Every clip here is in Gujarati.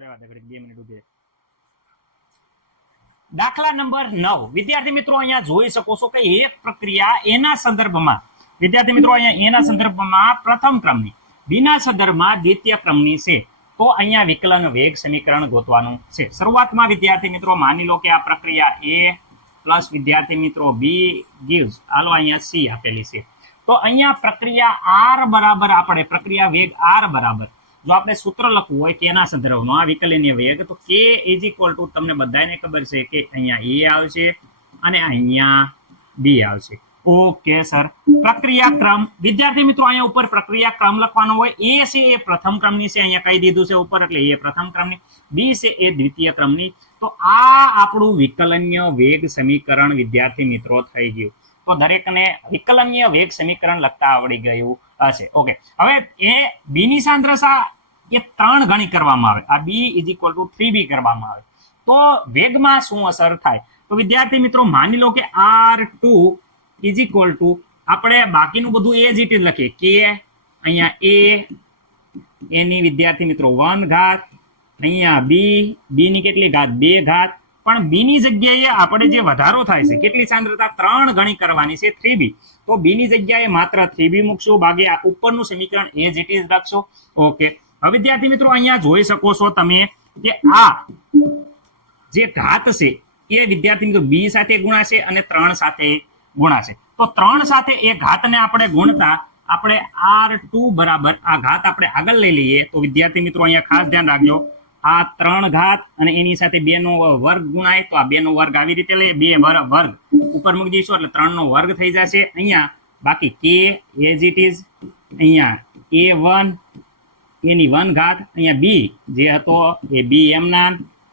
રહેવા દે ઘડીક 2 મિનિટ ઉભી. દાખલા નંબર 9 વિદ્યાર્થી મિત્રો અહીંયા જોઈ શકો છો કે એક પ્રક્રિયા એના સંદર્ભમાં વિદ્યાર્થી મિત્રો અહીંયા એના સંદર્ભમાં પ્રથમ ક્રમની બીના સંદર્ભમાં દ્વિતીય ક્રમની છે તો અહીંયા વિકલન વેગ સમીકરણ ગોતવાનું છે. શરૂઆતમાં વિદ્યાર્થી મિત્રો માની લો કે આ પ્રક્રિયા A પ્લસ વિદ્યાર્થી મિત્રો B gives હાલો અહીંયા C આપેલી છે. તો અહીંયા પ્રક્રિયા R બરાબર આપણે પ્રક્રિયા વેગ R બરાબર જો આપણે સૂત્ર લખવું હોય કે એના સંદર્ભમાં વિકલનીય વેગ તો K = તમને બધાને ખબર છે કે અહીંયા A આવશે અને અહીંયા B આવશે. Okay sir. પ્રક્રિયા ક્રમ વિદ્યાર્થી મિત્રો અહીંયા ઉપર પ્રક્રિયા ક્રમ લખવાનો હોય. A છે એ પ્રથમ ક્રમની છે અહીંયા કહી દીધું છે ઉપર એટલે એ પ્રથમ ક્રમની, B છે એ દ્વિતીય ક્રમની. તો આ આપણું વિકલનીય વેગ સમીકરણ વિદ્યાર્થી મિત્રો થઈ ગયું. તો દરેકને વિકલનીય વેગ સમીકરણ લખતા આવડી ગયું હશે. ઓકે. હવે એ B ની સાંદ્રતા એ 3 ગણી કરવામાં આવે. આ B = 3B કરવામાં આવે તો વેગમાં શું અસર થાય? તો વિદ્યાર્થી મિત્રો માની લો કે R2 = આપણે બાકીનું બધું એ જ રીતે લખીએ કે અહીંયા A એની વિદ્યાર્થી મિત્રો 1 ઘાત, અહીંયા B ની કેટલી ઘાત 2 ઘાત, પણ B ની જગ્યાએ આપણે જે વધારો થાય છે કેટલી સાંદ્રતા 3 ગણી કરવાની છે 3B. તો B ની જગ્યાએ માત્ર 3B મૂકશું, બાકી આ ઉપરનું સમીકરણ એ જ રીતે રાખશો. ઓકે. હવે વિદ્યાર્થી મિત્રો અહીંયા જોઈ શકો છો તમે કે આ જે ઘાત છે એ વિદ્યાર્થી મિત્રો B સાથે ગુણાશે અને 3 સાથે ગુણાશે. તો 3 સાથે એ ઘાતને આપણે ગુણતા આપણે R2 બરાબર આ ઘાત આપણે આગળ લઈ લઈએ તો વિદ્યાર્થી મિત્રો અહીંયા ખાસ ધ્યાન રાખજો આ 3 ઘાત અને એની સાથે 2 નો વર્ગ ગુણાય તો આ 2 નો વર્ગ આવી રીતે લઈએ 2 વર્ગ ઉપર મૂકી દઈશું એટલે 3 નો વર્ગ થઈ જશે. અહીંયા બાકી K as it is, અહીંયા A1 એની 1 ઘાત, અહીંયા B જે હતો એ B એમના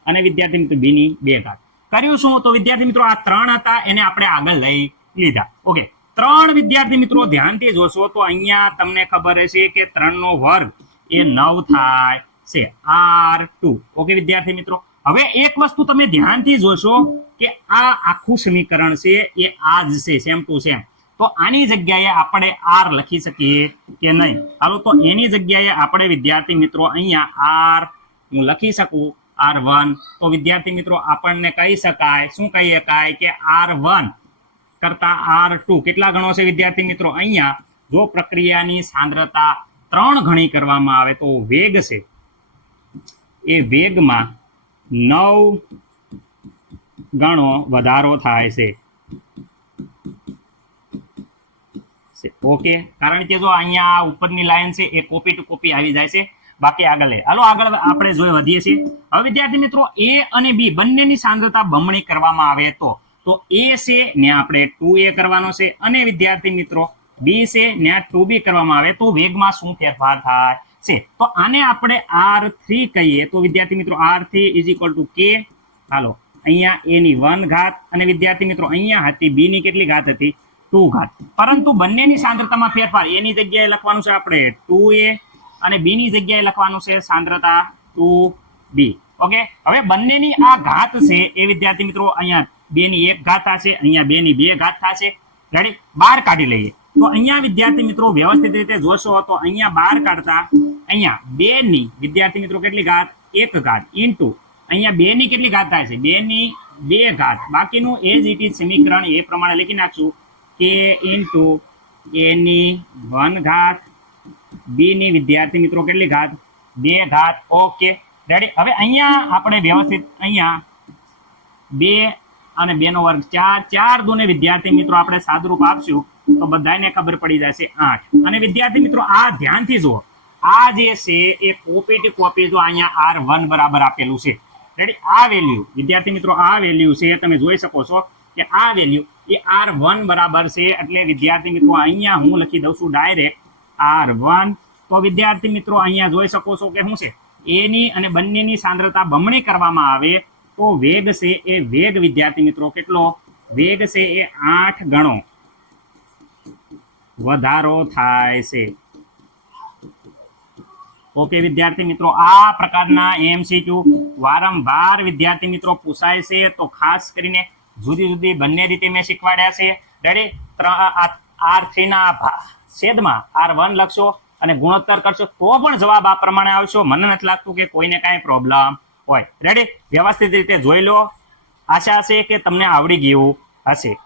અને વિદ્યાર્થી મિત્રો B ની 2 ઘાત. કર્યું શું? તો વિદ્યાર્થી મિત્રો આ 3 હતા એને આપણે આગળ લઈ લીધા. ઓકે. 3 વિદ્યાર્થી મિત્રો ધ્યાનથી જોશો તો અહીંયા તમને ખબર હશે કે 3 નો વર્ગ એ 9 થાય છે R2. ઓકે વિદ્યાર્થી મિત્રો. હવે એક વસ્તુ તમે ધ્યાનથી જોશો કે આ આખું સમીકરણ છે એ આ જ છે સેમ ટુ સેમ. તો આની જગ્યાએ આપણે R લખી શકીએ કે નહીં? હાલો તો એની જગ્યાએ આપણે વિદ્યાર્થી મિત્રો અહીંયા R હું લખી શકું R1. તો વિદ્યાર્થી મિત્રો આપણને કહી શકાય શું કહી શકાય કે R1 કરતા R2 કેટલા ગણો છે વિદ્યાર્થી મિત્રો? અહીંયા જો પ્રક્રિયાની સાંદ્રતા 3 ગણી કરવામાં આવે તો વેગ છે એ વેગમાં 9 ગણો વધારો થાય છે. ઓકે. કારણ કે જો અહીંયા ઉપરની લાઈન છે એ કોપી ટુ કોપી આવી જાય છે. બાકી આગળ હાલો આગળ આપણે જોઈ વધીએ છીએ. હવે વિદ્યાર્થી મિત્રો A અને B બંનેની સાંદ્રતા બમણી કરવામાં આવે તો A છે ને આપણે 2A કરવાનો છે અને વિદ્યાર્થી મિત્રો B છે ને 2B કરવામાં આવે તો વેગમાં શું ફેરફાર થાય છે? તો આને આપણે R3 કહીએ તો વિદ્યાર્થી મિત્રો R3 = K. હાલો અહીંયા A ની 1 ઘાત અને વિદ્યાર્થી મિત્રો અહીંયા હતી B ની કેટલી ઘાત હતી? 2 ઘાત. પરંતુ બંનેની સાંદ્રતામાં ફેરફાર A ની જગ્યાએ લખવાનું છે આપણે 2A અને B ની જગ્યાએ લખવાનું છે સાંદ્રતા 2B. ઓકે. હવે બંનેની આ ઘાત છે એ વિદ્યાર્થી મિત્રો અહીંયા 2 ની 1 ઘાત થશે, અહીંયા 2 ની 2 ઘાત થશે. રેડી? બહાર કાઢી લઈએ તો અહીંયા વિદ્યાર્થી મિત્રો વ્યવસ્થિત રીતે જોશો તો અહીંયા બહાર કાઢતા અહીંયા 2 ની વિદ્યાર્થી મિત્રો કેટલી ઘાત? 1 ઘાત ઇન્ટુ અહીંયા 2 ની કેટલી ઘાત થાય છે? 2 ની 2 ઘાત. બાકીનું એ જ ઇટ ઇઝ સમીકરણ એ પ્રમાણે લખી નાખશું કે ઇન્ટુ A ની 1 ઘાત, B ની વિદ્યાર્થી મિત્રો કેટલી ઘાત? 2 ઘાત. ઓકે. રેડી? હવે અહીંયા આપણે વ્યવસ્થિત અહીંયા 2 અને 2 નો વર્ગ 4 દૂને વિદ્યાર્થી મિત્રો આપણે સાદુરૂપ આપશું તો બધાને ખબર પડી જશે 8. અને વિદ્યાર્થી મિત્રો આ ધ્યાનથી જુઓ આ જે છે એ કોપી ટુ કોપી જો અહીંયા R1 બરાબર આપેલું છે. રેડી? આ વેલ્યુ વિદ્યાર્થી મિત્રો આ વેલ્યુ છે તમે જોઈ શકો છો કે આ વેલ્યુ એ R1 બરાબર છે એટલે વિદ્યાર્થી મિત્રો અહીંયા હું લખી દઉં છું ડાયરેક્ટ R1. તો વિદ્યાર્થી મિત્રો અહીંયા જોઈ શકો છો કે શું છે A ની અને બંનેની સાંદ્રતા બમણી કરવામાં આવે તો વેગ છે એ વેગ વિદ્યાર્થી મિત્રો કેટલો? વેગ છે એ 8 ગણો વધારો થાય છે. ઓકે વિદ્યાર્થી મિત્રો આ પ્રકારના MCQ વારંવાર વિદ્યાર્થી મિત્રો પૂછાય છે તો ખાસ કરીને જુદી જુદી બંને રીતે મેં શીખવાડ્યા છે. રેડી? R3 ના છેદમાં R1 લખશો અને ગુણોત્તર કરશો તો પણ જવાબ આ પ્રમાણે આવશો. મને નથી લાગતું કે કોઈને કાંઈ પ્રોબ્લેમ હોય. રેડી? વ્યવસ્થિત રીતે જોઈ લો. આશા છે કે તમને આવડી ગયું હશે.